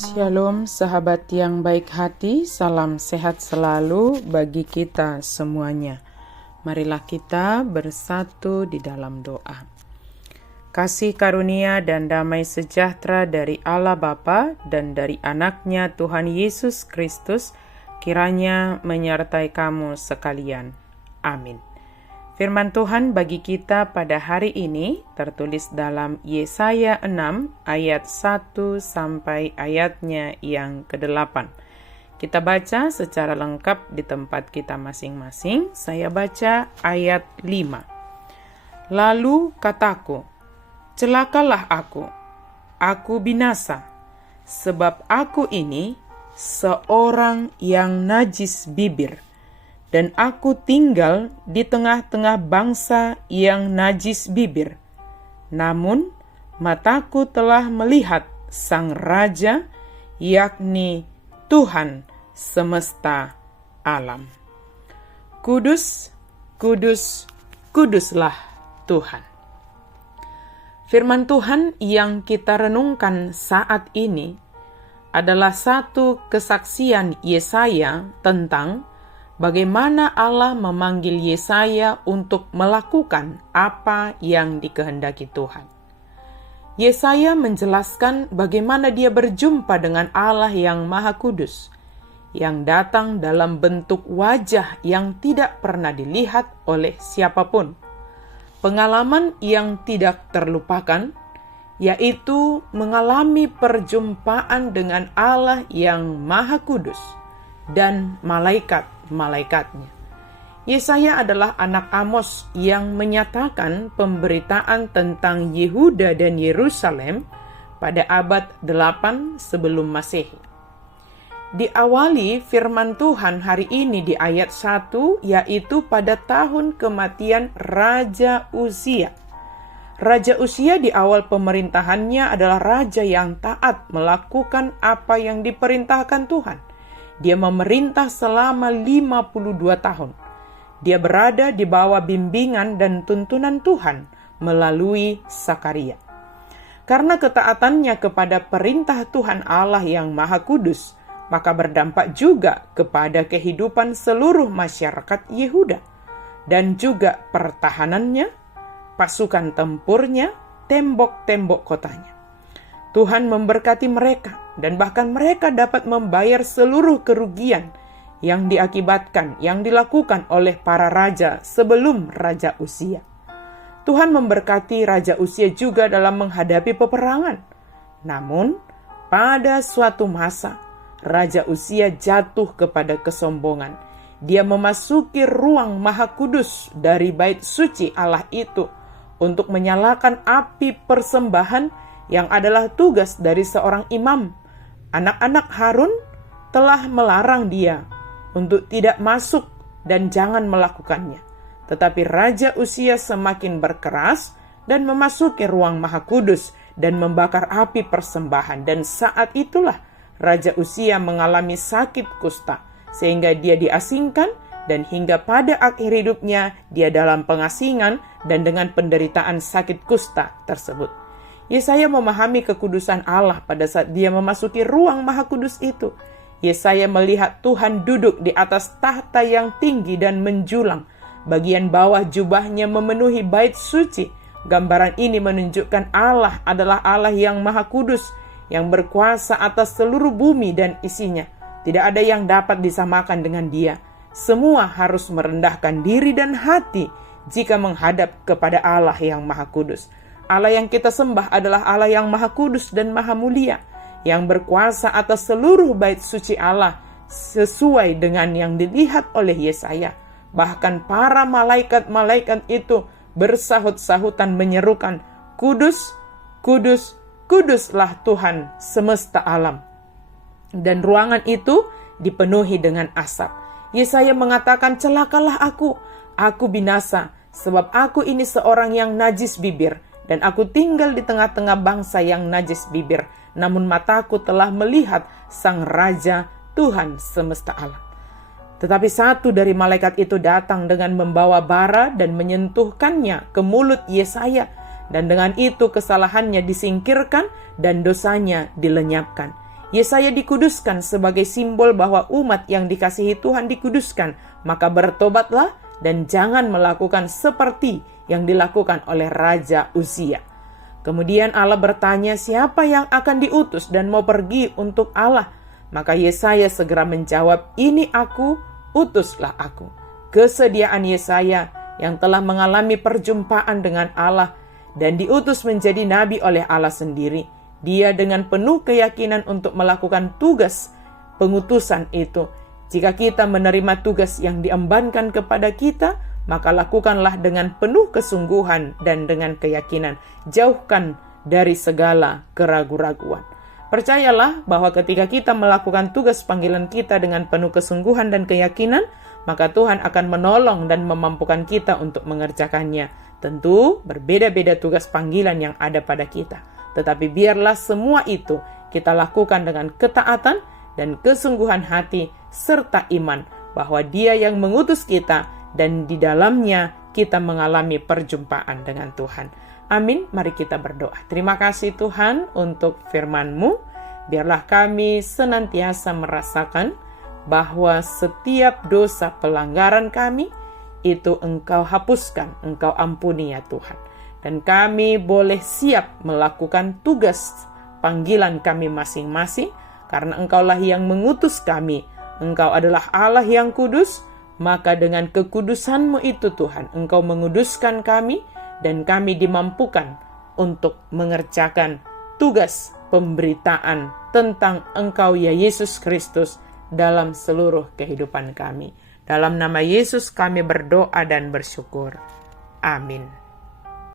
Shalom sahabat yang baik hati, salam sehat selalu bagi kita semuanya. Marilah kita bersatu di dalam doa. Kasih karunia dan damai sejahtera dari Allah Bapa dan dari anaknya Tuhan Yesus Kristus kiranya menyertai kamu sekalian. Amin. Firman Tuhan bagi kita pada hari ini tertulis dalam Yesaya 6 ayat 1 sampai ayatnya yang ke-8. Kita baca secara lengkap di tempat kita masing-masing. Saya baca ayat 5. Lalu kataku, celakalah aku binasa, sebab aku ini seorang yang najis bibir. Dan aku tinggal di tengah-tengah bangsa yang najis bibir. Namun, mataku telah melihat Sang Raja, yakni Tuhan semesta alam. Kudus, kudus, kuduslah Tuhan. Firman Tuhan yang kita renungkan saat ini adalah satu kesaksian Yesaya tentang bagaimana Allah memanggil Yesaya untuk melakukan apa yang dikehendaki Tuhan. Yesaya menjelaskan bagaimana dia berjumpa dengan Allah yang Maha Kudus, yang datang dalam bentuk wajah yang tidak pernah dilihat oleh siapapun. Pengalaman yang tidak terlupakan, yaitu mengalami perjumpaan dengan Allah yang Maha Kudus dan malaikat-malaikatnya. Yesaya adalah anak Amos yang menyatakan pemberitaan tentang Yehuda dan Yerusalem pada abad 8 sebelum Masehi. Diawali firman Tuhan hari ini di ayat 1, yaitu pada tahun kematian Raja Uzia. Raja Uzia di awal pemerintahannya adalah raja yang taat melakukan apa yang diperintahkan Tuhan. Dia memerintah selama 52 tahun. Dia berada di bawah bimbingan dan tuntunan Tuhan melalui Sakaria. Karena ketaatannya kepada perintah Tuhan Allah yang Maha Kudus, maka berdampak juga kepada kehidupan seluruh masyarakat Yehuda dan juga pertahanannya, pasukan tempurnya, tembok-tembok kotanya. Tuhan memberkati mereka dan bahkan mereka dapat membayar seluruh kerugian yang diakibatkan, yang dilakukan oleh para raja sebelum Raja Uzia. Tuhan memberkati Raja Uzia juga dalam menghadapi peperangan. Namun, pada suatu masa, Raja Uzia jatuh kepada kesombongan. Dia memasuki ruang Maha Kudus dari bait suci Allah itu untuk menyalakan api persembahan yang adalah tugas dari seorang imam. Anak-anak Harun telah melarang dia untuk tidak masuk dan jangan melakukannya. Tetapi Raja Uzia semakin berkeras dan memasuki ruang Maha Kudus dan membakar api persembahan. Dan saat itulah Raja Uzia mengalami sakit kusta, sehingga dia diasingkan dan hingga pada akhir hidupnya dia dalam pengasingan dan dengan penderitaan sakit kusta tersebut. Yesaya memahami kekudusan Allah pada saat dia memasuki ruang Maha Kudus itu. Yesaya melihat Tuhan duduk di atas tahta yang tinggi dan menjulang. Bagian bawah jubahnya memenuhi bait suci. Gambaran ini menunjukkan Allah adalah Allah yang Maha Kudus, yang berkuasa atas seluruh bumi dan isinya. Tidak ada yang dapat disamakan dengan Dia. Semua harus merendahkan diri dan hati jika menghadap kepada Allah yang Maha Kudus. Allah yang kita sembah adalah Allah yang Maha Kudus dan Maha Mulia, yang berkuasa atas seluruh bait suci Allah sesuai dengan yang dilihat oleh Yesaya. Bahkan para malaikat-malaikat itu bersahut-sahutan menyerukan, "Kudus, kudus, kuduslah Tuhan semesta alam." Dan ruangan itu dipenuhi dengan asap. Yesaya mengatakan, "Celakalah aku binasa, sebab aku ini seorang yang najis bibir. Dan aku tinggal di tengah-tengah bangsa yang najis bibir. Namun mataku telah melihat Sang Raja, Tuhan semesta alam." Tetapi satu dari malaikat itu datang dengan membawa bara dan menyentuhkannya ke mulut Yesaya. Dan dengan itu kesalahannya disingkirkan dan dosanya dilenyapkan. Yesaya dikuduskan sebagai simbol bahwa umat yang dikasihi Tuhan dikuduskan. Maka bertobatlah dan jangan melakukan seperti yang dilakukan oleh Raja Uzia. Kemudian Allah bertanya siapa yang akan diutus dan mau pergi untuk Allah. Maka Yesaya segera menjawab, ini aku, utuslah aku. Kesediaan Yesaya yang telah mengalami perjumpaan dengan Allah dan diutus menjadi nabi oleh Allah sendiri. Dia dengan penuh keyakinan untuk melakukan tugas pengutusan itu. Jika kita menerima tugas yang diembankan kepada kita, maka lakukanlah dengan penuh kesungguhan dan dengan keyakinan. Jauhkan dari segala keraguan-raguan. Percayalah bahwa ketika kita melakukan tugas panggilan kita dengan penuh kesungguhan dan keyakinan, maka Tuhan akan menolong dan memampukan kita untuk mengerjakannya. Tentu berbeda-beda tugas panggilan yang ada pada kita. Tetapi biarlah semua itu kita lakukan dengan ketaatan dan kesungguhan hati serta iman bahwa Dia yang mengutus kita dan di dalamnya kita mengalami perjumpaan dengan Tuhan. Amin. Mari kita berdoa. Terima kasih Tuhan untuk firman-Mu. Biarlah kami senantiasa merasakan bahwa setiap dosa pelanggaran kami itu Engkau hapuskan, Engkau ampuni ya Tuhan. Dan kami boleh siap melakukan tugas panggilan kami masing-masing karena Engkaulah yang mengutus kami. Engkau adalah Allah yang kudus, maka dengan kekudusan-Mu itu Tuhan, Engkau menguduskan kami dan kami dimampukan untuk mengerjakan tugas pemberitaan tentang Engkau ya Yesus Kristus dalam seluruh kehidupan kami. Dalam nama Yesus kami berdoa dan bersyukur. Amin.